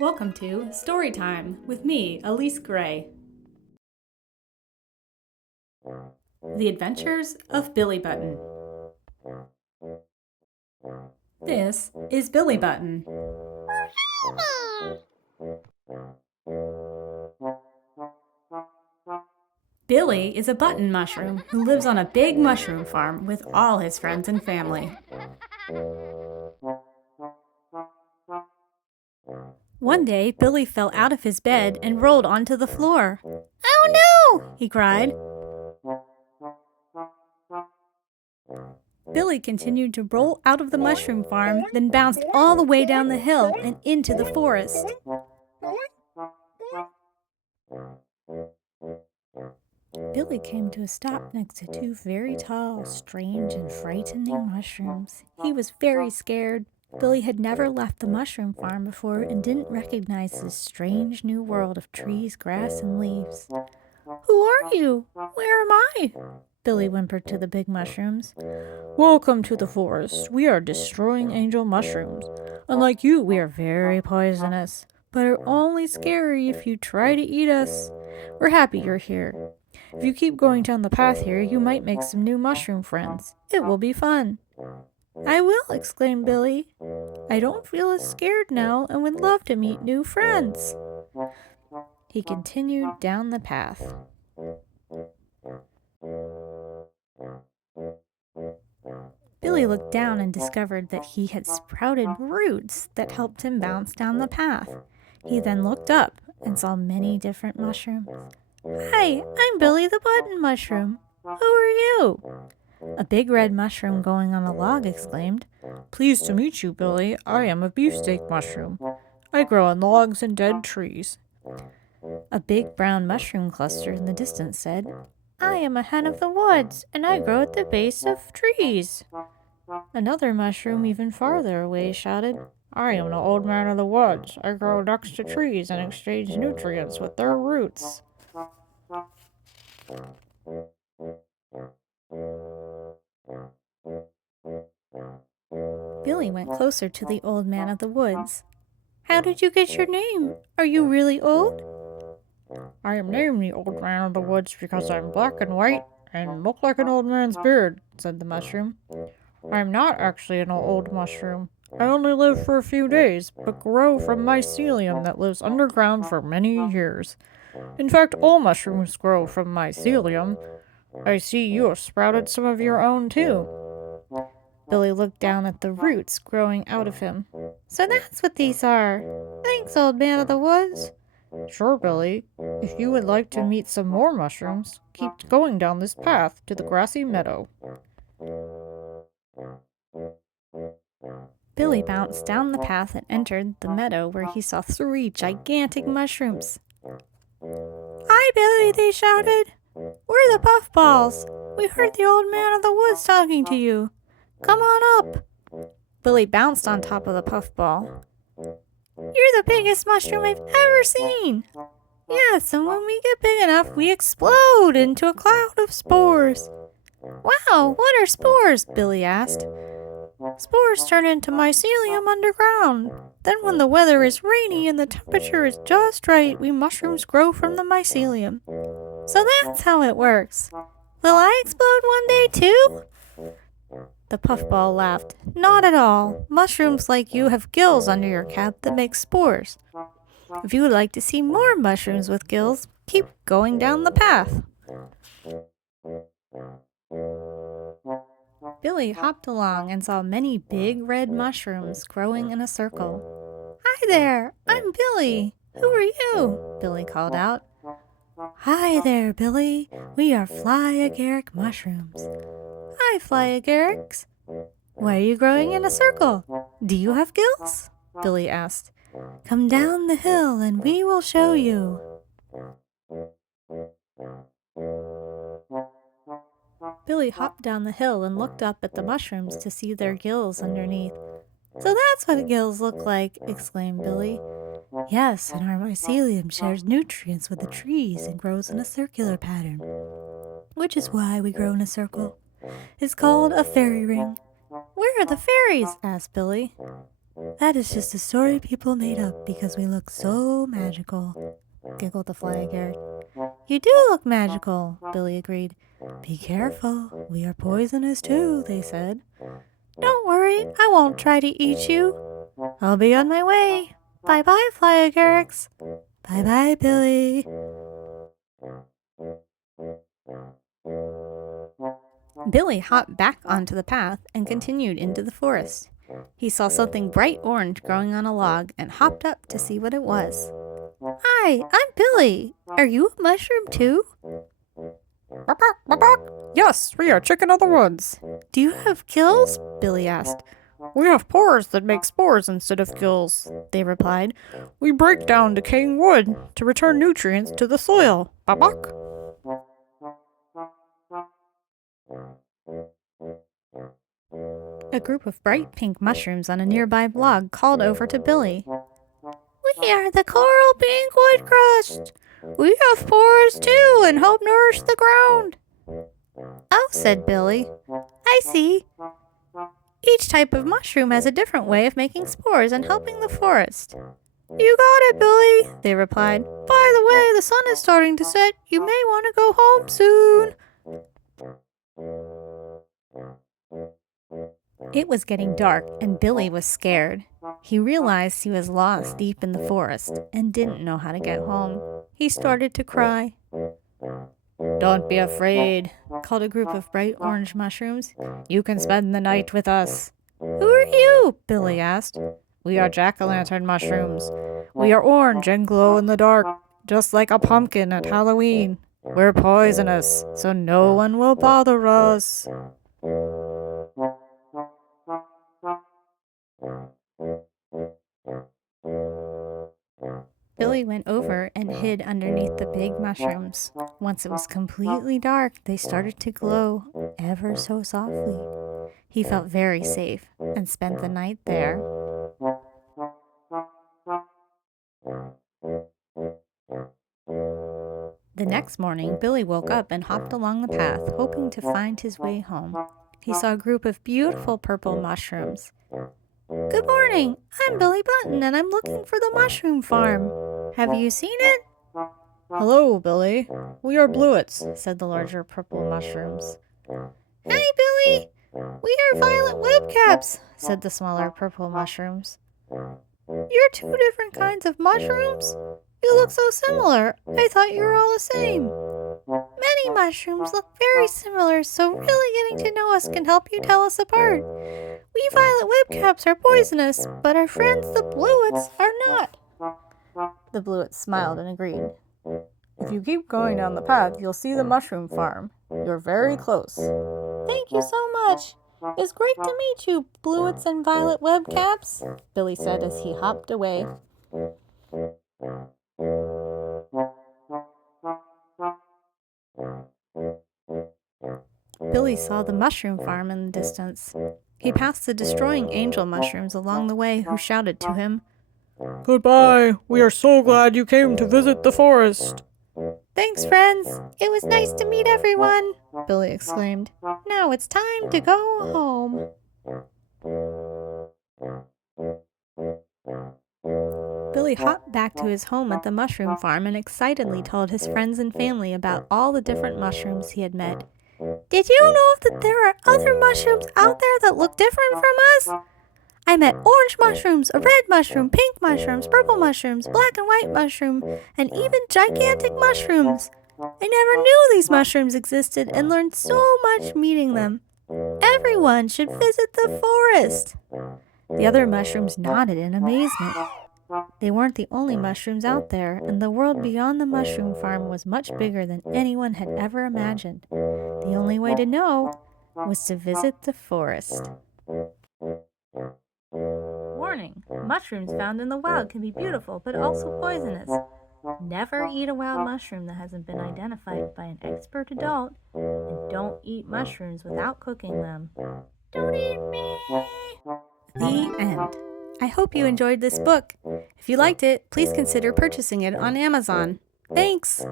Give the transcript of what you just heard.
Welcome to Storytime with me, Elise Gray. The Adventures of Billy Button. This is Billy Button. Billy is a button mushroom who lives on a big mushroom farm with all his friends and family. One day, Billy fell out of his bed and rolled onto the floor. "Oh no!" he cried. Billy continued to roll out of the mushroom farm, then bounced all the way down the hill and into the forest. Billy came to a stop next to two very tall, strange, and frightening mushrooms. He was very scared. Billy had never left the mushroom farm before and didn't recognize this strange new world of trees, grass, and leaves. "Who are you? Where am I?" Billy whimpered to the big mushrooms. "Welcome to the forest. We are destroying angel mushrooms. Unlike you, we are very poisonous, but are only scary if you try to eat us. We're happy you're here. If you keep going down the path here, you might make some new mushroom friends. It will be fun." "I will," exclaimed Billy. "I don't feel as scared now and would love to meet new friends." He continued down the path. Billy looked down and discovered that he had sprouted roots that helped him bounce down the path. He then looked up and saw many different mushrooms. "Hi, I'm Billy the Button Mushroom. Who are you?" A big red mushroom going on a log exclaimed, "Pleased to meet you, Billy. I am a beefsteak mushroom. I grow on logs and dead trees." A big brown mushroom cluster in the distance said, "I am a hen of the woods, and I grow at the base of trees." Another mushroom even farther away shouted, "I am the old man of the woods. I grow next to trees and exchange nutrients with their roots." Billy went closer to the old man of the woods. "How did you get your name? Are you really old?" "I am named the old man of the woods because I'm black and white and look like an old man's beard," said the mushroom. "I am not actually an old mushroom. I only live for a few days, but grow from mycelium that lives underground for many years. In fact, all mushrooms grow from mycelium. I see you have sprouted some of your own too." Billy looked down at the roots growing out of him. "So that's what these are. Thanks, old man of the woods." "Sure, Billy. If you would like to meet some more mushrooms, keep going down this path to the grassy meadow." Billy bounced down the path and entered the meadow where he saw 3 gigantic mushrooms. "Hi, Billy," they shouted. "We're the puffballs. We heard the old man of the woods talking to you. Come on up." Billy bounced on top of the puffball. "You're the biggest mushroom I've ever seen." "Yes, and when we get big enough, we explode into a cloud of spores." "Wow, what are spores?" Billy asked. "Spores turn into mycelium underground. Then when the weather is rainy and the temperature is just right, we mushrooms grow from the mycelium." "So that's how it works. Will I explode one day too?" The puffball laughed. "Not at all. Mushrooms like you have gills under your cap that make spores. If you would like to see more mushrooms with gills, keep going down the path." Billy hopped along and saw many big red mushrooms growing in a circle. "Hi there, I'm Billy. Who are you?" Billy called out. "Hi there, Billy. We are fly-agaric mushrooms." "Hi, fly-agarics. Why are you growing in a circle? Do you have gills?" Billy asked. "Come down the hill and we will show you." Billy hopped down the hill and looked up at the mushrooms to see their gills underneath. "So that's what gills look like," exclaimed Billy. "Yes, and our mycelium shares nutrients with the trees and grows in a circular pattern, which is why we grow in a circle. It's called a fairy ring." "Where are the fairies?" asked Billy. That is just a story people made up because we look so magical, giggled the flying egg. You do look magical, Billy agreed. Be careful, we are poisonous too, they said. Don't worry, I won't try to eat you. I'll be on my way. Bye-bye, Flyagarax. Bye-bye, Billy. Billy hopped back onto the path and continued into the forest. He saw something bright orange growing on a log and hopped up to see what it was. Hi, I'm Billy. Are you a mushroom too? Yes, we are chicken of the woods. Do you have gills? Billy asked. We have pores that make spores instead of gills, They replied. We break down decaying wood to return nutrients to the soil. Babak. A group of bright pink mushrooms on a nearby log called over to Billy. We are the coral pink wood crust. We have pores too and help nourish the ground. Oh, said Billy. I see. Each type of mushroom has a different way of making spores and helping the forest. You got it, Billy, they replied. By the way, the sun is starting to set. You may want to go home soon. It was getting dark, and Billy was scared. He realized he was lost deep in the forest and didn't know how to get home. He started to cry. Don't be afraid, called a group of bright orange mushrooms. You can spend the night with us. Who are you? Billy asked. We are jack-o'-lantern mushrooms. We are orange and glow in the dark, just like a pumpkin at Halloween. We're poisonous, so no one will bother us. Billy went over and hid underneath the big mushrooms. Once it was completely dark, they started to glow ever so softly. He felt very safe and spent the night there. The next morning, Billy woke up and hopped along the path, hoping to find his way home. He saw a group of beautiful purple mushrooms. Good morning, I'm Billy Button and I'm looking for the mushroom farm. Have you seen it? Hello, Billy. We are bluets, said the larger purple mushrooms. Hi, Billy. We are violet webcaps, said the smaller purple mushrooms. You're two different kinds of mushrooms? You look so similar. I thought you were all the same. Many mushrooms look very similar, so really getting to know us can help you tell us apart. We violet webcaps are poisonous, but our friends the bluets are not. The bluets smiled and agreed. If you keep going down the path, you'll see the mushroom farm. You're very close. Thank you so much. It's great to meet you, bluets and violet webcaps, Billy said as he hopped away. Billy saw the mushroom farm in the distance. He passed the destroying angel mushrooms along the way who shouted to him, Goodbye. We are so glad you came to visit the forest. Thanks, friends. It was nice to meet everyone, Billy exclaimed. Now it's time to go home. Billy hopped back to his home at the mushroom farm and excitedly told his friends and family about all the different mushrooms he had met. Did you know that there are other mushrooms out there that look different from us? I met orange mushrooms, a red mushroom, pink mushrooms, purple mushrooms, black and white mushroom, and even gigantic mushrooms. I never knew these mushrooms existed and learned so much meeting them. Everyone should visit the forest. The other mushrooms nodded in amazement. They weren't the only mushrooms out there, and the world beyond the mushroom farm was much bigger than anyone had ever imagined. The only way to know was to visit the forest. Warning: mushrooms found in the wild can be beautiful but also poisonous. Never eat a wild mushroom that hasn't been identified by an expert adult, and don't eat mushrooms without cooking them. Don't eat me! The end. I hope you enjoyed this book. If you liked it, please consider purchasing it on Amazon. Thanks!